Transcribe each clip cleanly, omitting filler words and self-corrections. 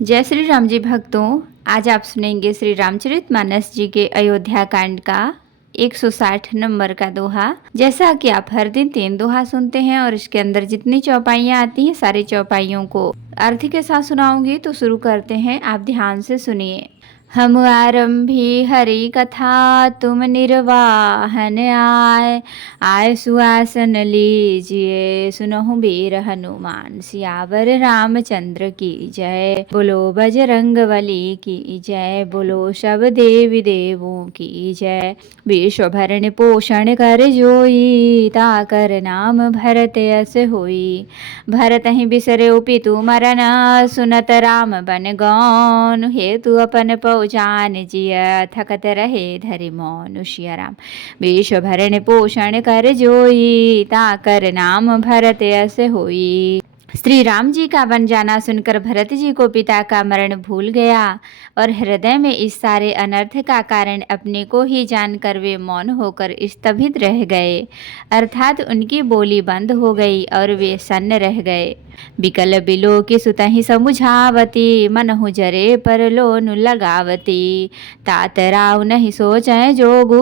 जय श्री राम जी भक्तों, आज आप सुनेंगे श्री रामचरितमानस जी के अयोध्या कांड का 160 नंबर का दोहा। जैसा कि आप हर दिन 3 दोहा सुनते हैं और इसके अंदर जितनी चौपाइयाँ आती हैं सारी चौपाइयों को अर्थ के साथ सुनाऊंगी, तो शुरू करते हैं। आप ध्यान से सुनिए। हम आरंभी हरि कथा, तुम निर्वाहन आए। आए सुआसन लीजिए, सुनहु वीर हनुमान। सियावर रामचंद्र की जय। बोलो बजरंगबली की जय। बोलो सब देवी देवों की जय। विश्व भरण पोषण कर जोई, ताकर नाम भरत यस होई। भरत ही बिसरे पितु मरन, सुनत राम बन गौन। हेतु अपन जान जिया, थकत रहे धरि मौन। सिया राम विश्व भरण पोषण कर जोई, ताकर नाम भरत यस होई। श्री राम जी का बन जाना सुनकर भरत जी को पिता का मरण भूल गया और हृदय में इस सारे अनर्थ का कारण अपने को ही जानकर वे मौन होकर स्तभित रह गए, अर्थात उनकी बोली बंद हो गई और वे सन्न रह गए। बिकल बिलो की सुतहि समुझावती, मनहु जरे पर लोनु लगावती। तात राव नहीं सोचै जोगु,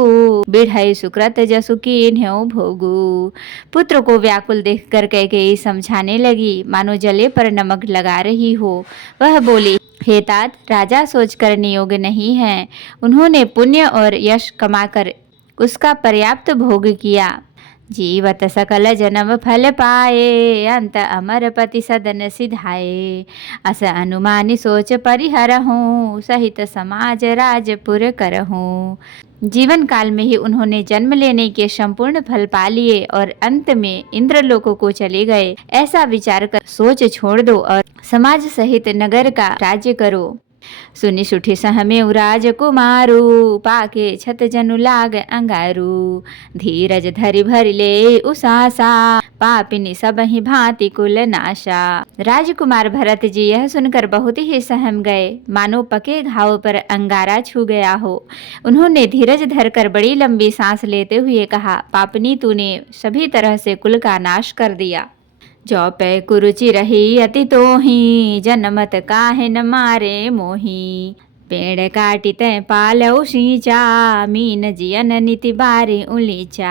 बिढ़ई सुकृत जसु कीन्ह्यो भोगु। पुत्र को व्याकुल देखकर कैकेयी समझाने लगी, मानो जले पर नमक लगा रही हो। वह बोली, हे तात, राजा सोचकर नियोग नहीं है। उन्होंने पुण्य और यश कमाकर उसका पर्याप्त भोग किया। जीवत सकल जन्म फल पाए, अंत अमर पति सदन सिधाए। अस अनुमानी सोच परिहरहूँ, सहित समाज राजपुर करहूँ। जीवन काल में ही उन्होंने जन्म लेने के संपूर्ण फल पा लिए और अंत में इंद्रलोकों को चले गए। ऐसा विचार कर सोच छोड़ दो और समाज सहित नगर का राज्य करो। सुनि सुठी सहमे राजकुमारू, पाके छत जनु लाग अंगारू। धीरज धरि भरि ले उसासा, पापिनी सब ही भांति कुल नाशा। राजकुमार भरत जी यह सुनकर बहुत ही सहम गए, मानो पके घाव पर अंगारा छू गया हो। उन्होंने धीरज धरकर बड़ी लंबी सांस लेते हुए कहा, पापनी तूने सभी तरह से कुल का नाश कर दिया। जो पै कुरुचि रही अति तोही, जनमत काहे न मारे मोही। पेड़ काटी तै पालऊ सींचा, मीन जियन नीति बारी उलीचा।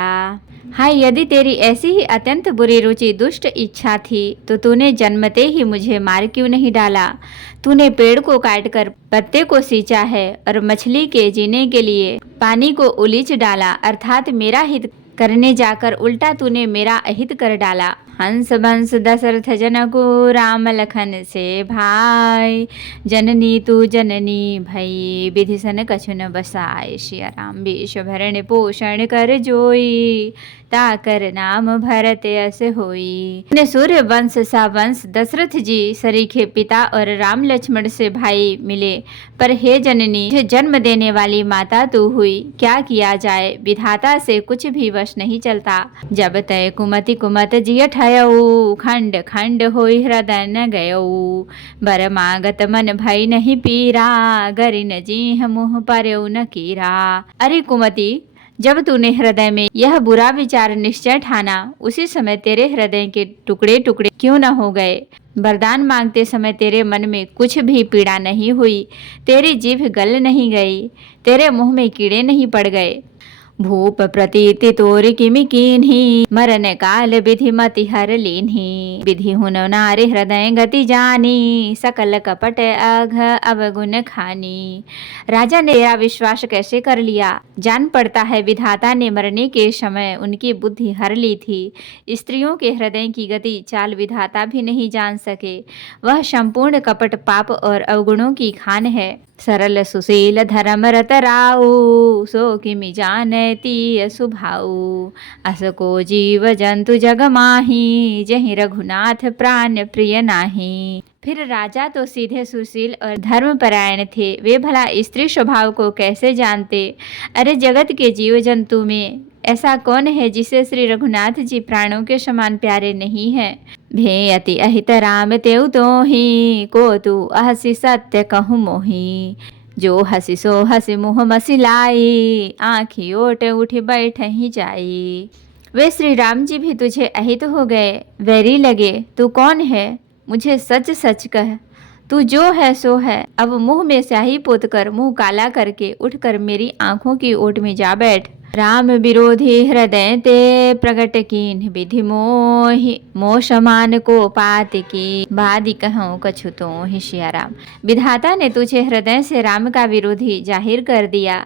हाय, यदि तेरी ऐसी ही अत्यंत बुरी रुचि दुष्ट इच्छा थी तो तूने जन्मते ही मुझे मार क्यों नहीं डाला। तूने पेड़ को काटकर पत्ते को सींचा है और मछली के जीने के लिए पानी को उलीच डाला, अर्थात मेरा हित करने जाकर उल्टा तूने मेरा अहित कर डाला। हंस बंस दशरथ जनकु, राम लखन से भाई। जननी तू जननी भई, विधि सन कछु न बसाए। सिया राम विश्व भरण पोषण कर जोई, ताकर नाम भरत यस होई। ने सूर्य वंश सा वंश दशरथ जी सरीखे पिता और राम लक्ष्मण से भाई मिले, पर हे जननी, जन्म देने वाली माता तू हुई। क्या किया जाए, विधाता से कुछ भी वश नहीं चलता। जब तय कुमति कुमत जिय ठयऊ, खंड खंड होई हृदय न गयऊ। बर मागत मन भई नहीं पीरा, गरिन जीह मुँह परऊ न कीरा। अरे कुमति, जब तूने हृदय में यह बुरा विचार निश्चय ठाना, उसी समय तेरे हृदय के टुकड़े टुकड़े क्यों न हो गए। वरदान मांगते समय तेरे मन में कुछ भी पीड़ा नहीं हुई, तेरी जीभ गल नहीं गई, तेरे मुंह में कीड़े नहीं पड़ गए। भूप प्रतीति तोर किमि कीन्ही, मरन काल विधि मति हर लीन्ही। विधि हुन नारी हृदय गति जानी, सकल कपट अघ अवगुण खानी। राजा ने तेरा विश्वास कैसे कर लिया। जान पड़ता है विधाता ने मरने के समय उनकी बुद्धि हर ली थी। स्त्रियों के हृदय की गति चाल विधाता भी नहीं जान सके। वह संपूर्ण कपट पाप और अवगुणों की खान है। सरल सुशील धर्म रत राऊ, सो किमि जानती सुभाऊ। असको जीव जंतु जग माही, जहि रघुनाथ प्राण प्रिय नाही। फिर राजा तो सीधे सुशील और धर्मपरायण थे, वे भला स्त्री स्वभाव को कैसे जानते। अरे जगत के जीव जंतु में ऐसा कौन है जिसे श्री रघुनाथ जी प्राणों के समान प्यारे नहीं हैं। भे अति अहित राम तेउ तोही, को तू अहसि सत्य कहूँ मोही। जो हसी सो हसी मुँह मसिलाई, आँखी ओट उठ बैठ ही जाई। वे श्री राम जी भी तुझे अहित हो गए, वैरी लगे। तू कौन है, मुझे सच सच कह। तू जो है सो है, अब मुंह में स्याही पोत कर मुंह काला करके उठकर मेरी आंखों की ओट में जा बैठ। राम विरोधी हृदय ते प्रगट कीन, विधि मोहि मोह समान को पात की, बादी कहूँ कछु तो ही सियाराम। विधाता ने तुझे हृदय से राम का विरोधी जाहिर कर दिया।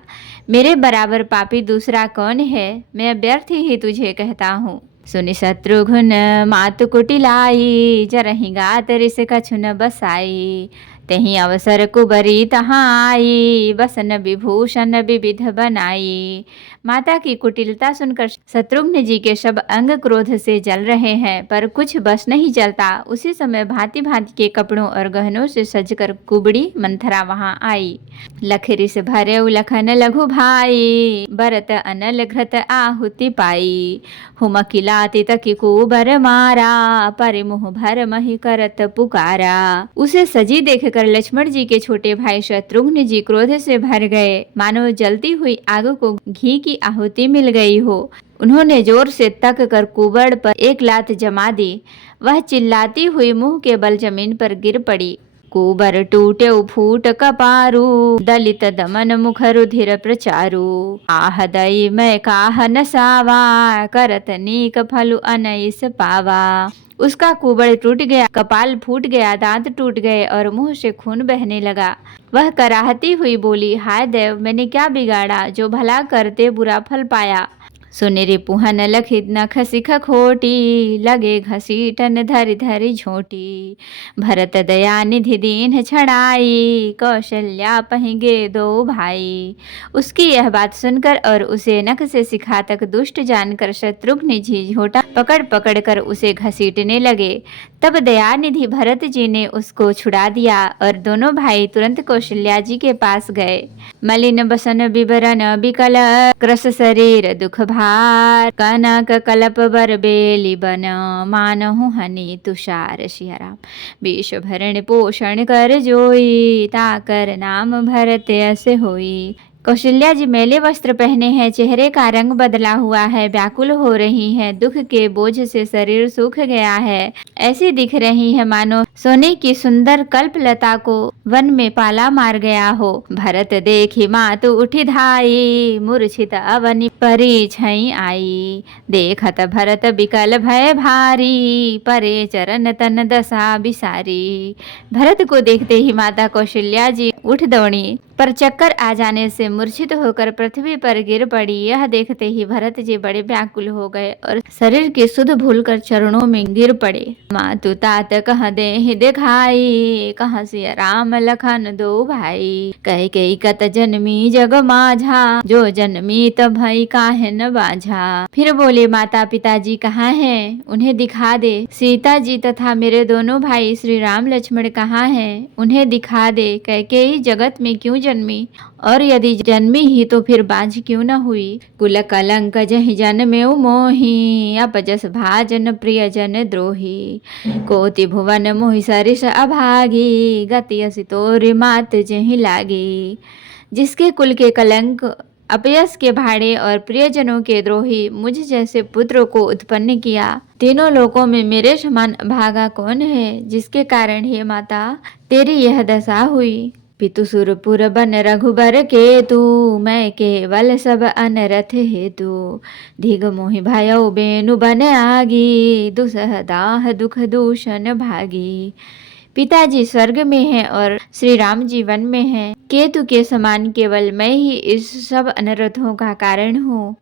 मेरे बराबर पापी दूसरा कौन है, मैं व्यर्थ ही तुझे कहता हूँ। सुनि शत्रुघ्न मातु कुटिलाई, जरहि गात रिस कछु न बसाई। तेहि अवसर कुबरी तहाँ आई, बसन विभूषण विविध बनाई। माता की कुटिलता सुनकर शत्रुघ्न जी के सब अंग क्रोध से जल रहे हैं, पर कुछ बस नहीं चलता। उसी समय भांति भांति के कपड़ों और गहनों से सजकर कुबड़ी मंथरा वहां आई। लखरी से भरे लखन लघु भाई, बरत अनल घृत आहुति पाई। हुम किलाति तकी कुबर मारा, परिमुह भर मही करत पुकारा। उसे सजी देखकर लक्ष्मण जी के छोटे भाई शत्रुघ्न जी क्रोध से भर गए, मानो जलती हुई आग को घी की आहुति मिल गई हो। उन्होंने जोर से तक कर कुबड़ पर एक लात जमा दी। वह चिल्लाती हुई मुंह के बल जमीन पर गिर पड़ी। कुबर टूटे फूट कपारू, दलित दमन मुख रुधिर प्रचारू। आह दई मैं काह नसावा, करत नीक फलु अनैस पावा। उसका कुबड़ टूट गया, कपाल फूट गया, दांत टूट गए और मुंह से खून बहने लगा। वह कराहती हुई बोली, हाय देव, मैंने क्या बिगाड़ा जो भला करते बुरा फल पाया। सुनेरी पुहन लखित नख सिख खोटी, लगे घसीटन धरि धरि झोटी। भरत दया निधि दीन छड़ाई, कौशल्या पहेंगे दो भाई। उसकी यह बात सुनकर और उसे नख से सिखा तक दुष्ट जानकर शत्रुघ्न जी झोटा पकड़ पकड़ कर उसे घसीटने लगे। तब दयानिधि भरत जी ने उसको छुड़ा दिया और दोनों भाई तुरंत कौशल्या जी के पास गए। मलिन बसन विवरण विकल, क्रस शरीर दुख भार। कनक कलप बर बेली बन, मानहु हनि तुषार। सियाराम। विष भरण पोषण कर जोई, ताकर नाम भरत यस होई। कौशल्या जी मैले वस्त्र पहने हैं, चेहरे का रंग बदला हुआ है, व्याकुल हो रही हैं, दुख के बोझ से शरीर सूख गया है, ऐसी दिख रही है मानो सोने की सुंदर कल्प लता को वन में पाला मार गया हो। भरत देखी मातु उठी धाई, मूर्छित अवनि परी छई आई। देखत भरत बिकल भय भारी, परे चरण तन दशा बिसारी। भरत को देखते ही माता कौशल्या जी उठ दौड़ी, पर चक्कर आ जाने से मूर्छित होकर पृथ्वी पर गिर पड़ी। यह देखते ही भरत जी बड़े व्याकुल हो गए और शरीर की सुध भूलकर चरणों में गिर पड़े। मातु तात कह दे दिखाई, कहाँ से राम लखन दो भाई। कह के कत जन्मी जग माझा, जो जन्मी तब भई काहे न बाझा। फिर बोले, माता पिताजी कहाँ हैं, उन्हें दिखा दे। सीता जी तथा मेरे दोनों भाई श्री राम लक्ष्मण कहाँ हैं, उन्हें दिखा दे। कैकेयी जगत में क्यों जन्मी, और यदि जन्मी ही तो फिर बाझ क्यों न हुई। कुल कलंक जहि जन्मेउ मोहि, अपजस भाजन प्रियजन द्रोही। कोटि भुवन मोहि सरिस अभागी, गति असि तोरि मात जहि लागी। जिसके कुल के कलंक, अपयस के भाड़े और प्रियजनों के द्रोही मुझ जैसे पुत्र को उत्पन्न किया, तीनों लोकों में मेरे समान भागा कौन है, जिसके कारण हे माता तेरी यह दशा हुई। पितु सुरपुर बन रघुबर केतु, मैं केवल सब अनरथ हेतु। धिग मोहि भयउ बेनु बन आगी, दुसह दाह दुख दूषण भागी। पिताजी स्वर्ग में हैं और श्री राम जी वन में हैं। केतु के समान केवल मैं ही इस सब अनर्थों का कारण हूँ।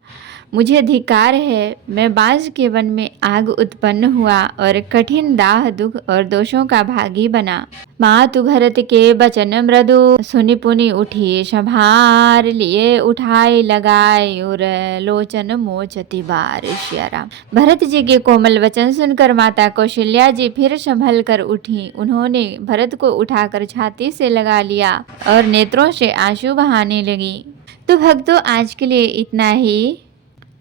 मुझे धिक्कार है, मैं बाज के वन में आग उत्पन्न हुआ और कठिन दाह दुख और दोषों का भागी बना। मातु भरत के बचन मृदु, सुनि पुनि उठी संभार। लिए उठाए लगाए और लोचन मोचति बार। सियाराम। भरत जी के कोमल वचन सुनकर माता कौशल्या जी फिर संभल कर उठी। उन्होंने भरत को उठाकर छाती से लगा लिया और नेत्रों से आंसू बहाने लगी। तो भक्तों, आज के लिए इतना ही।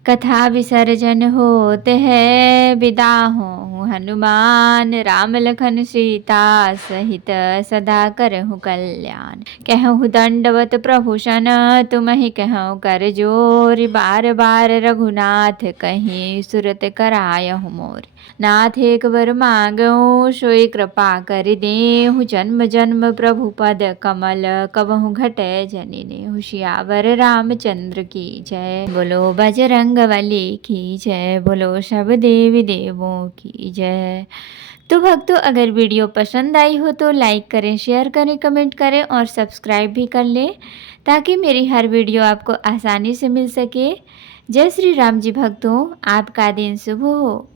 कथा विसर्जन होते हैं, विदा हो हूँ हनुमान, राम लखन सीता सहित सदा करहु कल्याण। कहूँ दंडवत प्रभु सन, तुमहि कहूँ कर जोर, बार बार रघुनाथ कहीं सुरत करायहु मोर। नाथ एक बर मांगो, सोई कृपा कर देहु, जन्म जन्म प्रभु पद कमल, कबहु घटै जनि नेहु। सियावर रामचंद्र की जय, बोलो बजरंगबली की जय, बोलो सब देवी देवों की जय। तो भक्तों, अगर वीडियो पसंद आई हो तो लाइक करें, शेयर करें, कमेंट करें और सब्सक्राइब भी कर लें, ताकि मेरी हर वीडियो आपको आसानी से मिल सके। जय श्री राम जी भक्तों, आपका दिन शुभ हो।